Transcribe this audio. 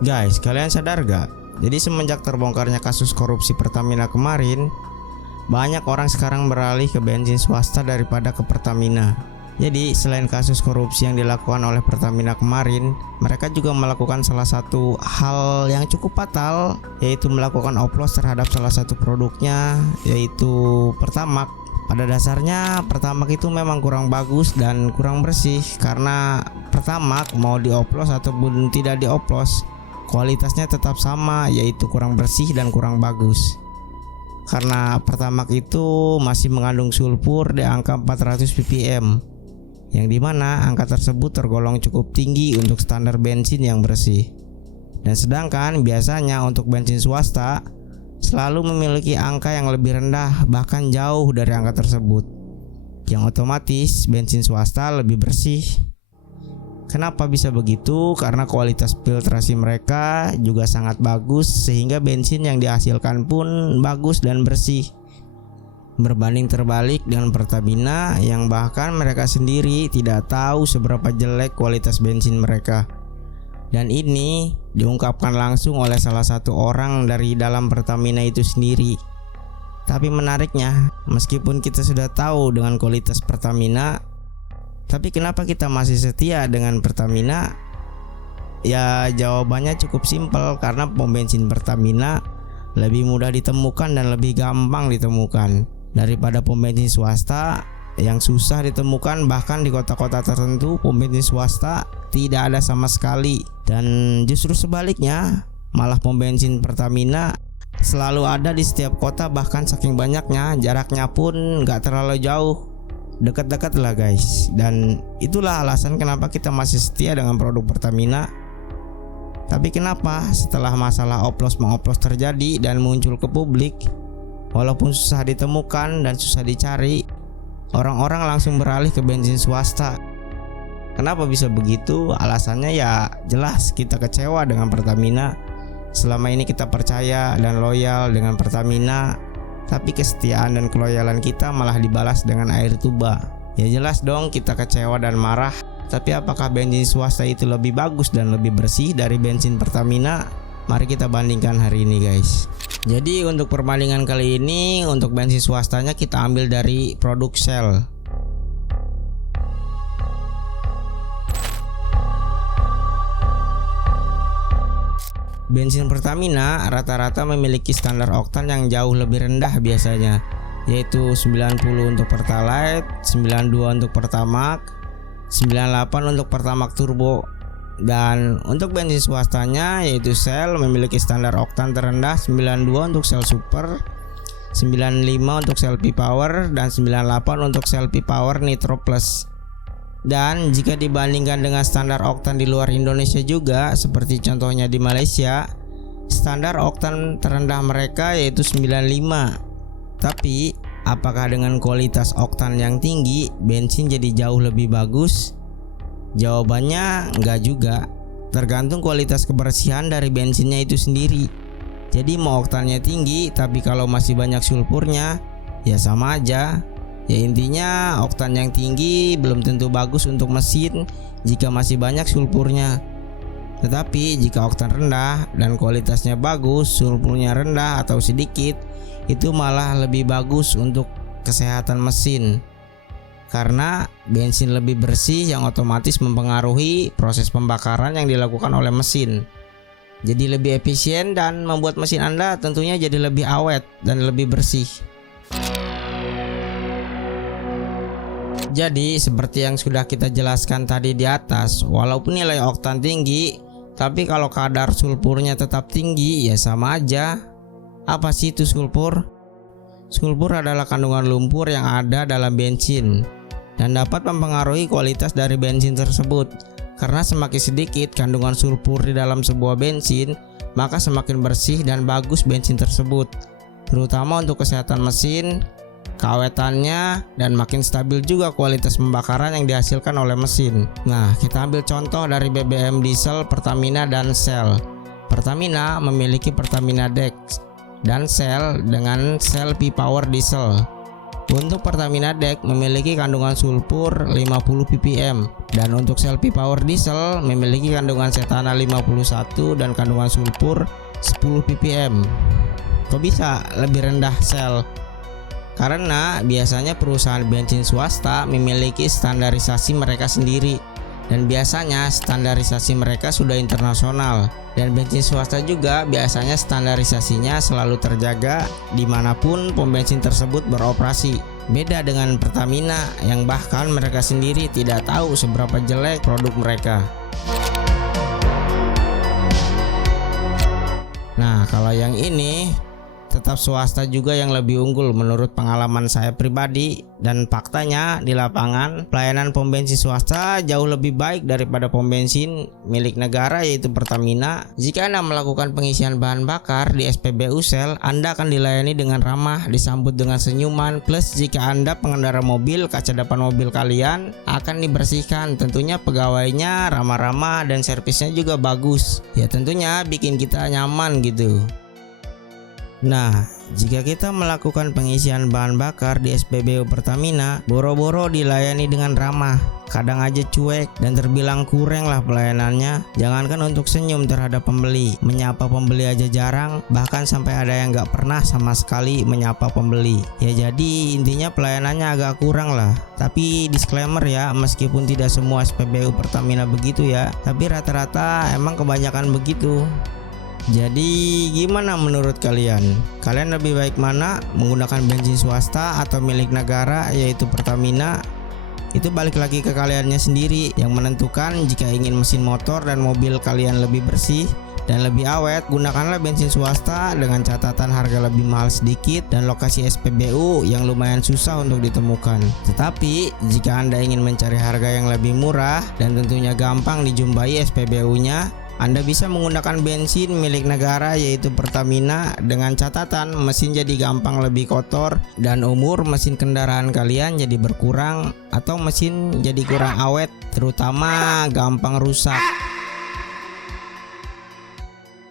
Guys, kalian sadar gak? Jadi semenjak terbongkarnya kasus korupsi Pertamina kemarin, banyak orang sekarang beralih ke bensin swasta daripada ke Pertamina. Jadi selain kasus korupsi yang dilakukan oleh Pertamina kemarin, mereka juga melakukan salah satu hal yang cukup fatal, yaitu melakukan oplos terhadap salah satu produknya, yaitu Pertamax. Pada dasarnya Pertamax itu memang kurang bagus dan kurang bersih, karena Pertamax mau dioplos ataupun tidak dioplos, kualitasnya tetap sama, yaitu kurang bersih dan kurang bagus. Karena Pertamax itu masih mengandung sulfur di angka 400 ppm, yang dimana angka tersebut tergolong cukup tinggi untuk standar bensin yang bersih. Dan sedangkan biasanya untuk bensin swasta selalu memiliki angka yang lebih rendah, bahkan jauh dari angka tersebut, yang otomatis bensin swasta lebih bersih. Kenapa bisa begitu? Karena kualitas filtrasi mereka juga sangat bagus, sehingga bensin yang dihasilkan pun bagus dan bersih. Berbanding terbalik dengan Pertamina yang bahkan mereka sendiri tidak tahu seberapa jelek kualitas bensin mereka. Dan ini diungkapkan langsung oleh salah satu orang dari dalam Pertamina itu sendiri. Tapi menariknya, meskipun kita sudah tahu dengan kualitas Pertamina, tapi kenapa kita masih setia dengan Pertamina? Ya jawabannya cukup simpel, karena pom bensin Pertamina lebih mudah ditemukan dan lebih gampang ditemukan daripada pom bensin swasta yang susah ditemukan. Bahkan di kota-kota tertentu pom bensin swasta tidak ada sama sekali. Dan justru sebaliknya, malah pom bensin Pertamina selalu ada di setiap kota, bahkan saking banyaknya jaraknya pun gak terlalu jauh, dekat-dekat lah guys. Dan itulah alasan kenapa kita masih setia dengan produk Pertamina. Tapi kenapa setelah masalah oplos-mengoplos terjadi dan muncul ke publik, walaupun susah ditemukan dan susah dicari, orang-orang langsung beralih ke bensin swasta? Kenapa bisa begitu? Alasannya ya jelas, kita kecewa dengan Pertamina. Selama ini kita percaya dan loyal dengan Pertamina, tapi kesetiaan dan keloyalan kita malah dibalas dengan air tuba. Ya jelas dong kita kecewa dan marah. Tapi apakah bensin swasta itu lebih bagus dan lebih bersih dari bensin Pertamina? Mari kita bandingkan hari ini guys. Jadi untuk perbandingan kali ini, untuk bensin swastanya kita ambil dari produk Shell. Bensin Pertamina rata-rata memiliki standar oktan yang jauh lebih rendah biasanya, yaitu 90 untuk Pertalite, 92 untuk Pertamax, 98 untuk Pertamax Turbo. Dan untuk bensin swastanya yaitu Shell memiliki standar oktan terendah 92 untuk Shell Super, 95 untuk Shell P-Power, dan 98 untuk Shell P-Power Nitro Plus. Dan jika dibandingkan dengan standar oktan di luar Indonesia juga, seperti contohnya di Malaysia, standar oktan terendah mereka yaitu 95. Tapi apakah dengan kualitas oktan yang tinggi bensin jadi jauh lebih bagus? Jawabannya enggak juga. Tergantung kualitas kebersihan dari bensinnya itu sendiri. Jadi mau oktannya tinggi tapi kalau masih banyak sulfurnya, ya sama aja. Ya intinya oktan yang tinggi belum tentu bagus untuk mesin jika masih banyak sulfurnya. Tetapi jika oktan rendah dan kualitasnya bagus, sulfurnya rendah atau sedikit, itu malah lebih bagus untuk kesehatan mesin. Karena bensin lebih bersih yang otomatis mempengaruhi proses pembakaran yang dilakukan oleh mesin. Jadi lebih efisien dan membuat mesin Anda tentunya jadi lebih awet dan lebih bersih. Jadi seperti yang sudah kita jelaskan tadi di atas, walaupun nilai oktan tinggi, tapi kalau kadar sulfurnya tetap tinggi ya sama aja. Apa sih itu sulfur? Sulfur adalah kandungan lumpur yang ada dalam bensin dan dapat mempengaruhi kualitas dari bensin tersebut. Karena semakin sedikit kandungan sulfur di dalam sebuah bensin, maka semakin bersih dan bagus bensin tersebut, terutama untuk kesehatan mesin, keawetannya, dan makin stabil juga kualitas pembakaran yang dihasilkan oleh mesin. Nah, kita ambil contoh dari BBM diesel Pertamina dan Shell. Pertamina memiliki Pertamina Dex dan Shell dengan Shell P-Power Diesel. Untuk Pertamina DEK memiliki kandungan sulfur 50 ppm dan untuk Selfie Power Diesel memiliki kandungan setana 51 dan kandungan sulfur 10 ppm. Kok bisa lebih rendah sel? Karena biasanya perusahaan bensin swasta memiliki standarisasi mereka sendiri dan biasanya standarisasi mereka sudah internasional, dan bensin swasta juga biasanya standarisasinya selalu terjaga dimanapun pom bensin tersebut beroperasi. Beda dengan Pertamina yang bahkan mereka sendiri tidak tahu seberapa jelek produk mereka. Nah, kalau yang ini tetap swasta juga yang lebih unggul menurut pengalaman saya pribadi, dan faktanya di lapangan pelayanan pom bensin swasta jauh lebih baik daripada pom bensin milik negara yaitu Pertamina. Jika Anda melakukan pengisian bahan bakar di SPBU Shell, Anda akan dilayani dengan ramah, disambut dengan senyuman, plus jika Anda pengendara mobil, kaca depan mobil kalian akan dibersihkan. Tentunya pegawainya ramah-ramah dan servisnya juga bagus. Ya tentunya bikin kita nyaman gitu. Nah, jika kita melakukan pengisian bahan bakar di SPBU Pertamina, boro-boro dilayani dengan ramah, kadang aja cuek dan terbilang kurang lah pelayanannya. Jangankan untuk senyum terhadap pembeli, menyapa pembeli aja jarang, bahkan sampai ada yang gak pernah sama sekali menyapa pembeli. Ya jadi intinya pelayanannya agak kurang lah. Tapi disclaimer ya, meskipun tidak semua SPBU Pertamina begitu ya, tapi rata-rata emang kebanyakan begitu. Jadi gimana menurut kalian? Kalian lebih baik mana, menggunakan bensin swasta atau milik negara yaitu Pertamina? Itu balik lagi ke kaliannya sendiri yang menentukan. Jika ingin mesin motor dan mobil kalian lebih bersih dan lebih awet, gunakanlah bensin swasta dengan catatan harga lebih mahal sedikit dan lokasi SPBU yang lumayan susah untuk ditemukan. Tetapi jika Anda ingin mencari harga yang lebih murah dan tentunya gampang dijumpai SPBU-nya, Anda bisa menggunakan bensin milik negara yaitu Pertamina dengan catatan mesin jadi gampang lebih kotor dan umur mesin kendaraan kalian jadi berkurang atau mesin jadi kurang awet, terutama gampang rusak.